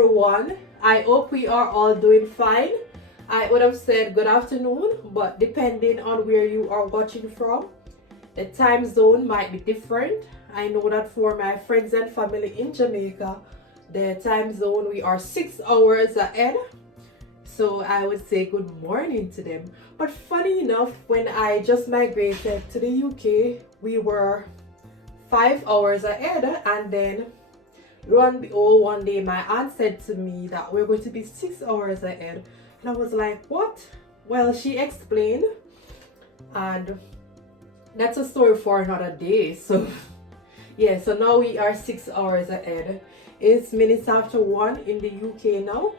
everyone. I hope we are all doing fine. I would have said good afternoon, but depending on where you are watching from, the time zone might be different. I know that for my friends and family in Jamaica, the time zone, we are 6 hours ahead. So I would say good morning to them. But funny enough, when I just migrated to the UK, we were 5 hours ahead, and then lo and behold, one day my aunt said to me that we're going to be 6 hours ahead. And I was like, what? Well, she explained, and that's a story for another day. So yeah, so now we are 6 hours ahead. It's minutes after 1 in the UK now.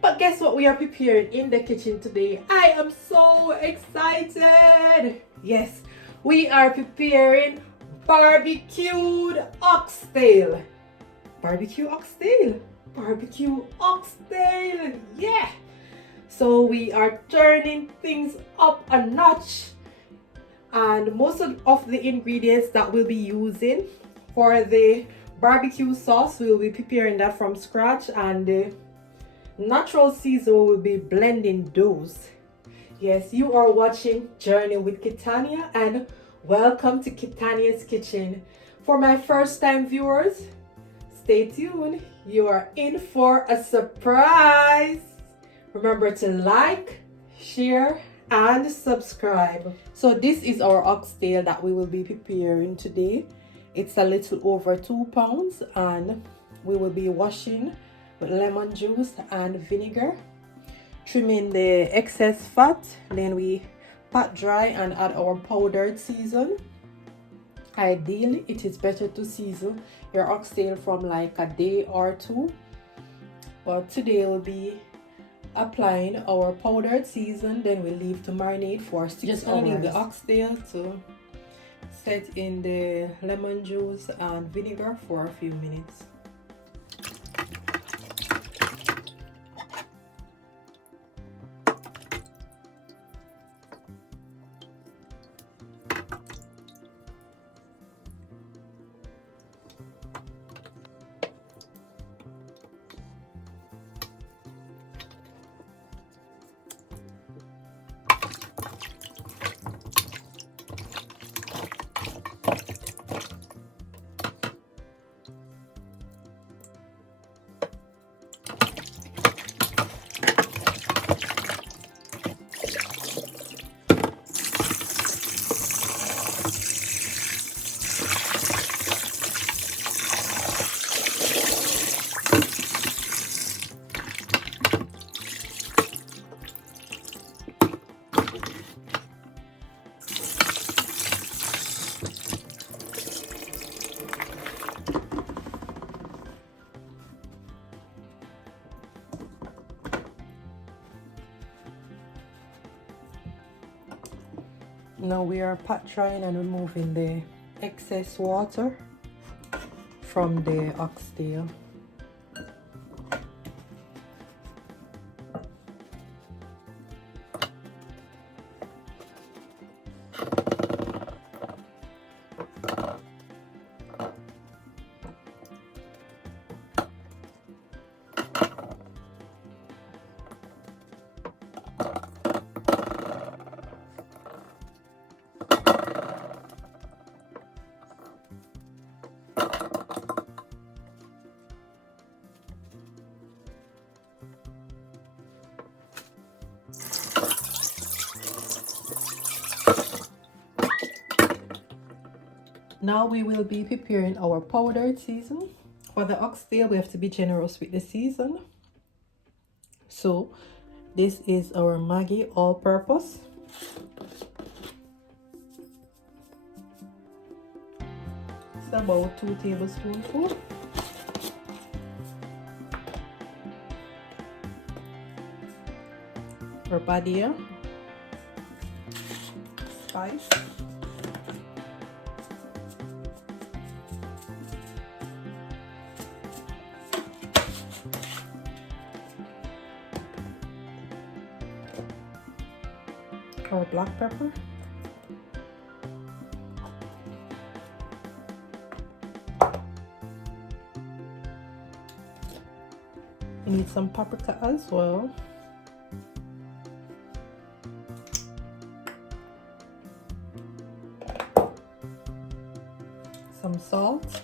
But guess what we are preparing in the kitchen today? I am so excited. Yes, we are preparing barbecued oxtail. Barbecue oxtail. Barbecue oxtail. Yeah. So we are turning things up a notch. And most of the ingredients that we'll be using for the barbecue sauce, we'll be preparing that from scratch, and the natural season will be blending those. Yes, you are watching Journey with Kitanya, and welcome to Kitanya's Kitchen. For my first time viewers, stay tuned. You are in for a surprise. Remember to like, share, and subscribe. So this is our oxtail that we will be preparing today. It's a little over 2 pounds, and we will be washing with lemon juice and vinegar, trimming the excess fat. Then we pat dry and add our powdered season. Ideally, it is better to season your oxtail from like a day or two, but today we'll be applying our powdered season. Then we leave to marinate for 6 hours. Just gonna leave the oxtail to set in the lemon juice and vinegar for a few minutes. Now we are pat drying and removing the excess water from the oxtail. Now we will be preparing our powdered season. For the oxtail, we have to be generous with the season. So this is our Maggie all-purpose. It's about 2 tablespoonfuls. Our Badia spice. Our black pepper. We need some paprika as well. Some salt.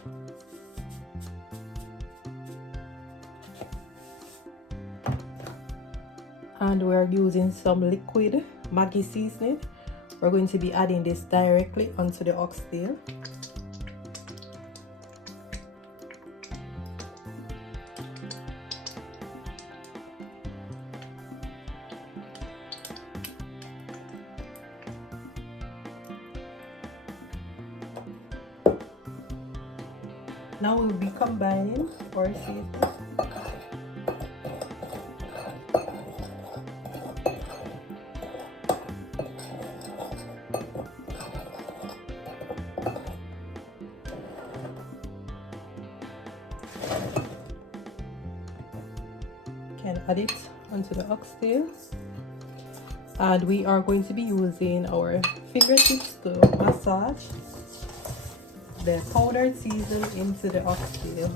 And we're using some liquid Maggie seasoning. We're going to be adding this directly onto the oxtail. Now we'll be combining our seasoning. Can add it onto the oxtail, and we are going to be using our fingertips to massage the powdered season into the oxtail.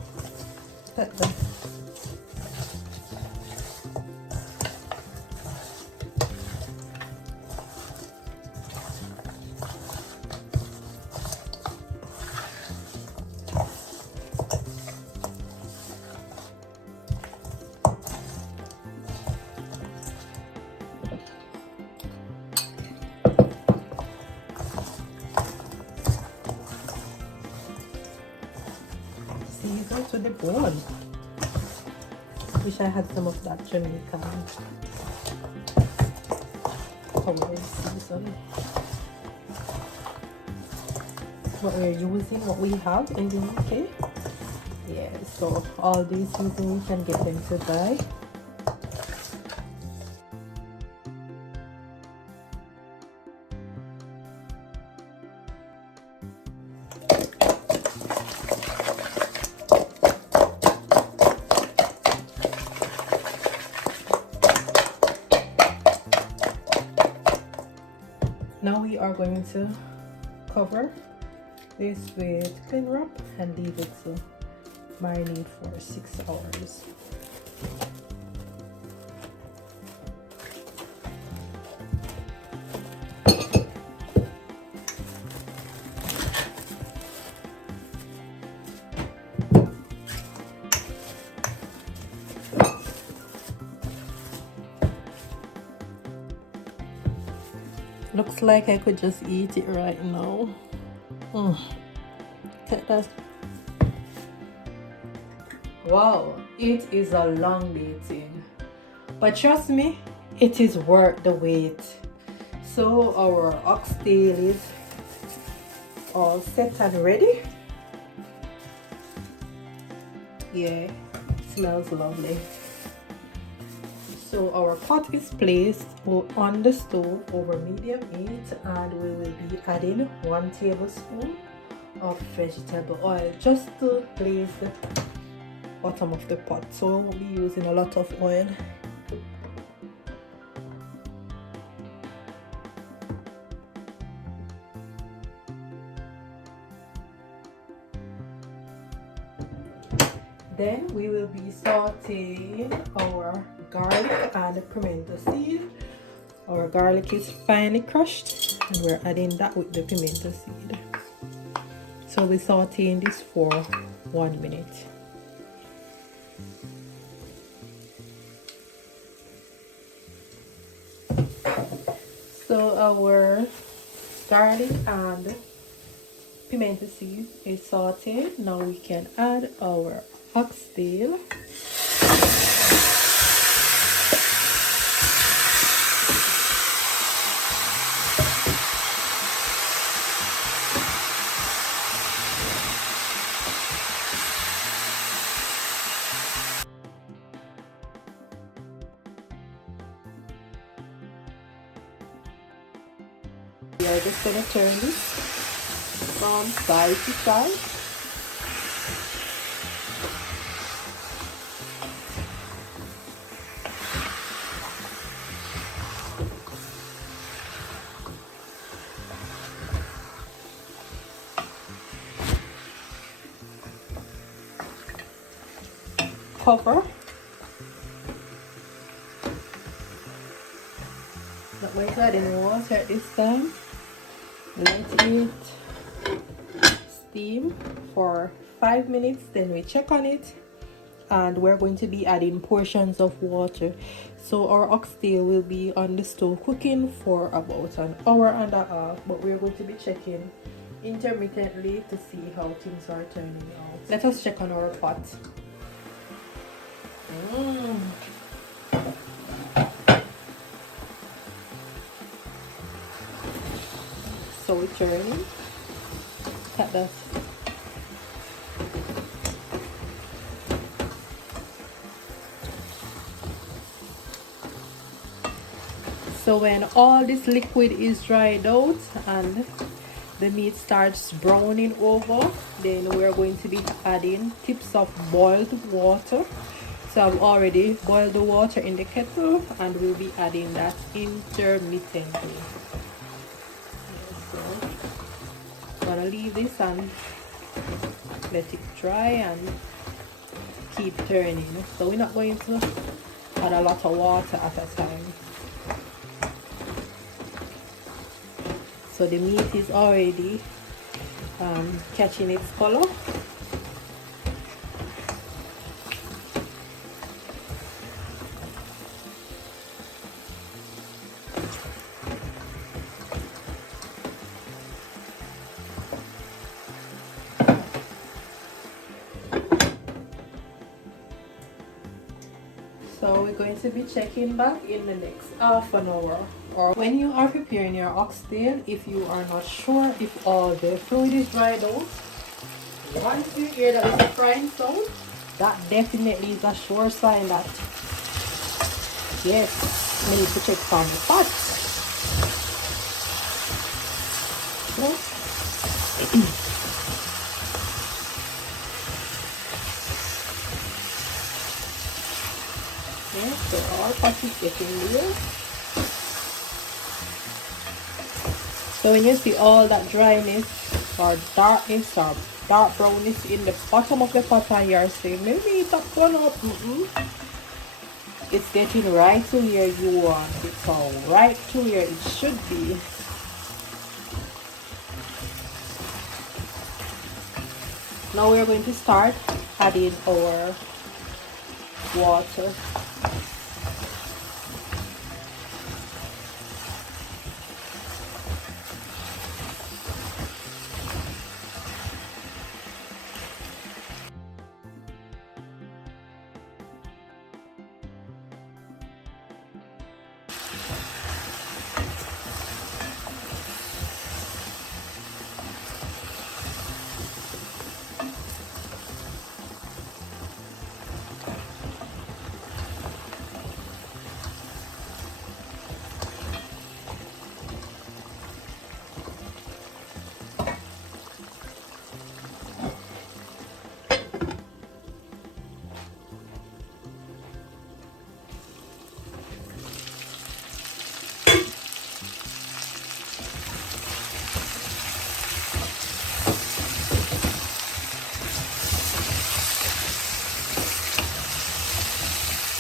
Season to the bone. Wish I had some of that Jamaican powdered season. What we're using, what we have in the UK. Yeah, so all these seasonings you can get them to buy. Now we are going to cover this with cling wrap and leave it to marinate for 6 hours. Looks like I could just eat it right now. That. Wow, it is a long dating, but trust me, it is worth the wait. So our oxtail is all set and ready. Yeah, smells lovely. So our pot is placed on the stove over medium heat, and we will be adding 1 tablespoon of vegetable oil just to glaze the bottom of the pot. So we won't be using a lot of oil. Then we will be sauteing our garlic and pimento seed. Our garlic is finely crushed, and we're adding that with the pimento seed. So we're sauteing this for 1 minute. So our garlic and pimento seed is sauteed. Now we can add our oxtail. We are just going to turn this from side to side. Cover going to add in the water at this time. Let it steam for 5 minutes, then we check on it, and we're going to be adding portions of water. So our oxtail will be on the stove cooking for about an hour and a half, but we're going to be checking intermittently to see how things are turning out. Let us check on our pot. So we're turning. Look at that. So when all this liquid is dried out and the meat starts browning over, then we're going to be adding tips of boiled water. So I've already boiled the water in the kettle, and we'll be adding that intermittently. So I'm gonna leave this and let it dry and keep turning. So we're not going to add a lot of water at a time. So the meat is already catching its color. So we're going to be checking back in the next half an hour. Or when you are preparing your oxtail, if you are not sure if all the fluid is dried out, once you hear that it's a frying sound, that definitely is a sure sign that yes, we need to check from the pot. Yes, so our pot is getting there. So when you see all that dryness or darkness or dark brownness in the bottom of the pot and you're saying, maybe it's not gone up, it's getting right to where you want it, so right to where it should be. Now we're going to start adding our water.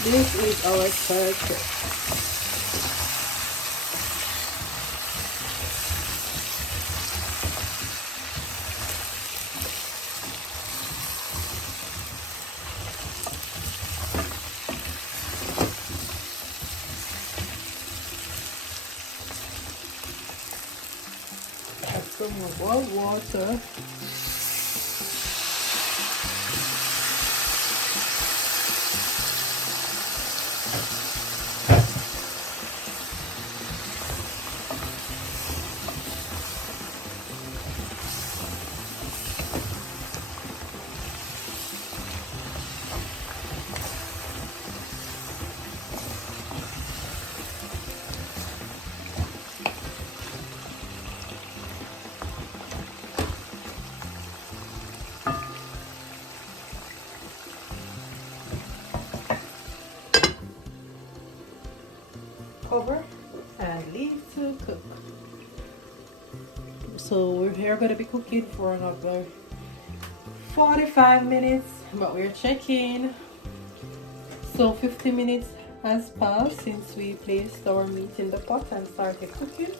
This is our circle. Add some more water. Cover and leave to cook. So we're going to be cooking for another 45 minutes, but we're checking. So 50 minutes has passed since we placed our meat in the pot and started cooking.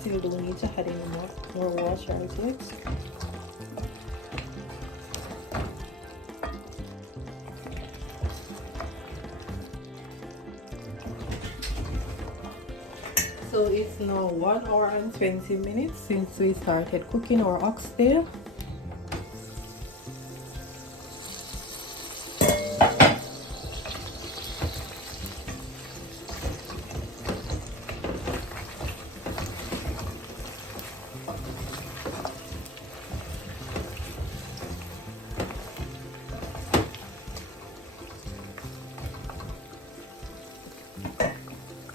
Still don't need to add any more water to it. So it's now 1 hour and 20 minutes since we started cooking our oxtail.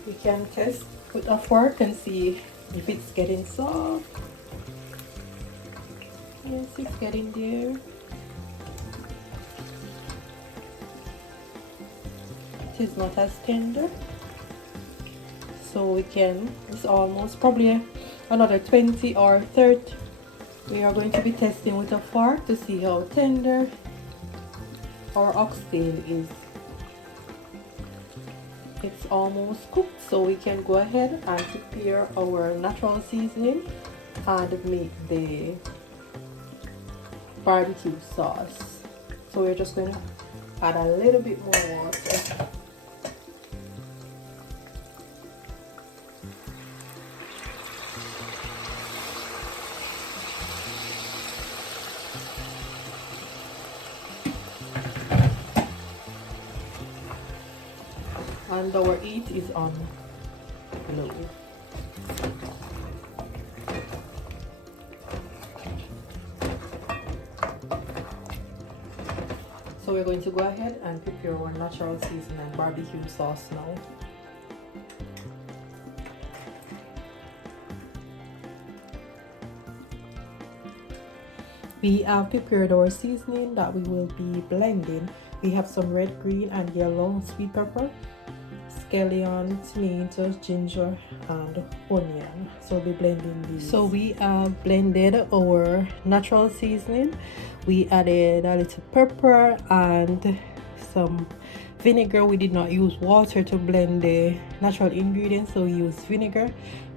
You can test with a fork and see if it's getting soft. Yes, it's getting there. It is not as tender, so it's almost probably another 20 or 30. We are going to be testing with a fork to see how tender our oxtail is. It's almost cooked, so we can go ahead and prepare our natural seasoning and make the barbecue sauce. So we're just going to add a little bit more water. And our heat is on low. So we're going to go ahead and prepare our natural seasoning and barbecue sauce now. We have prepared our seasoning that we will be blending. We have some red, green, and yellow sweet pepper, scallion, tomatoes, ginger, and onion. So we'll be blending these. So we have blended our natural seasoning. We added a little pepper and some vinegar. We did not use water to blend the natural ingredients, so we used vinegar,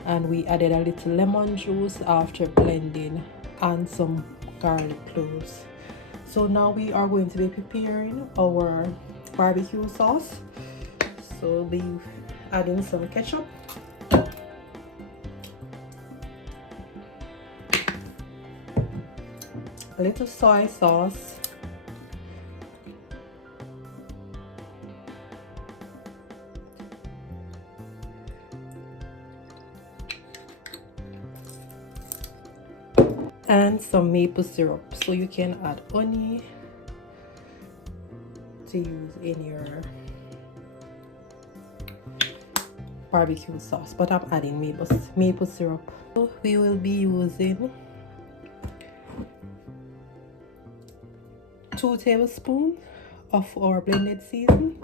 and we added a little lemon juice after blending and some garlic cloves. So now we are going to be preparing our barbecue sauce. So we'll be adding some ketchup, a little soy sauce, and some maple syrup. So you can add honey to use in your barbecue sauce, but I'm adding maple syrup. So we will be using 2 tablespoons of our blended season,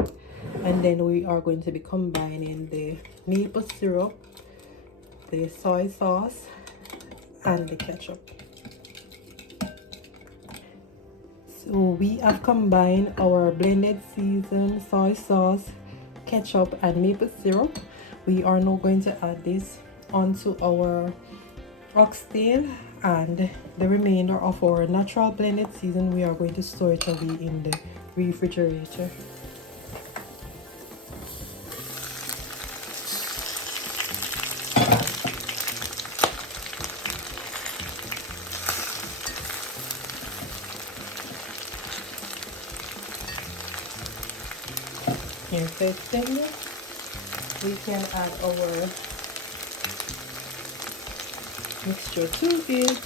and then we are going to be combining the maple syrup, the soy sauce, and the ketchup. So we have combined our blended season, soy sauce, ketchup, and maple syrup. We are now going to add this onto our oxtail, and the remainder of our natural blended season we are going to store it away in the refrigerator. Here, first thing, we can add our mixture to it.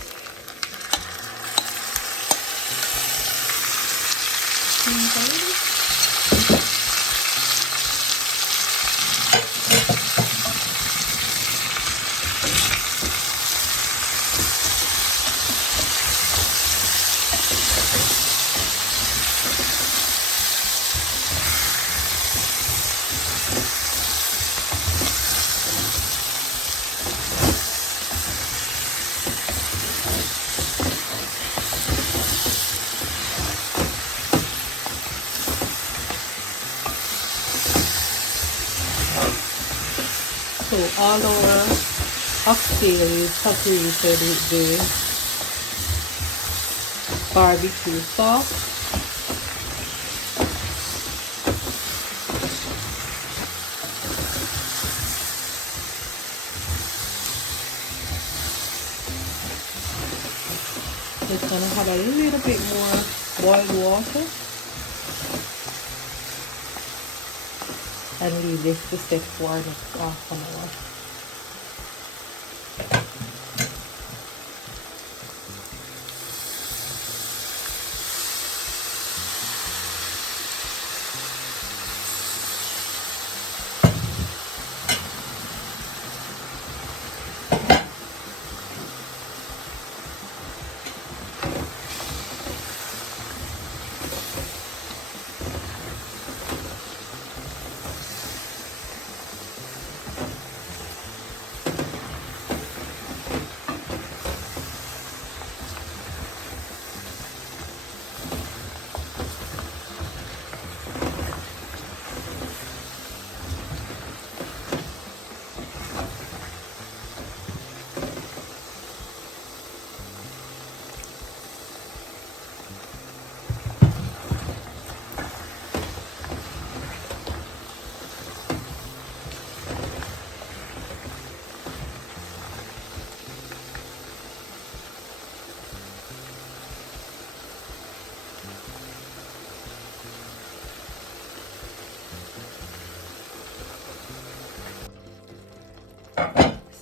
So all our oxtail is saturated with the barbecue sauce. It's gonna have a little bit more boiled water and leave this to set for the half an hour.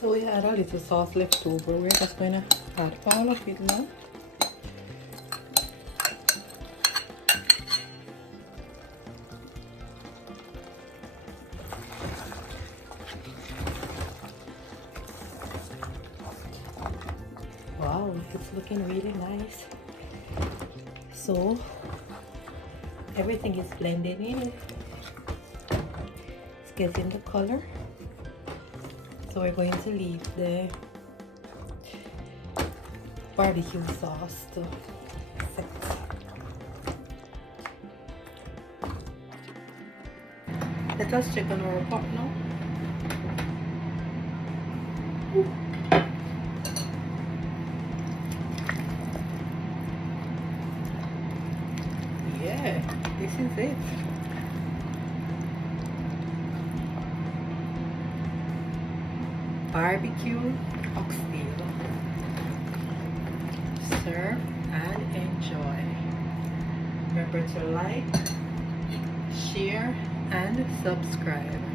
So we had a little sauce left over. We're just going to add all of it now. Wow, it's looking really nice. So everything is blending in. It's getting the color. So we're going to leave the barbecue sauce to set. Let us check on our pot now. Yeah, this is it. Barbecue oxtail. Serve and enjoy. Remember to like, share, and subscribe.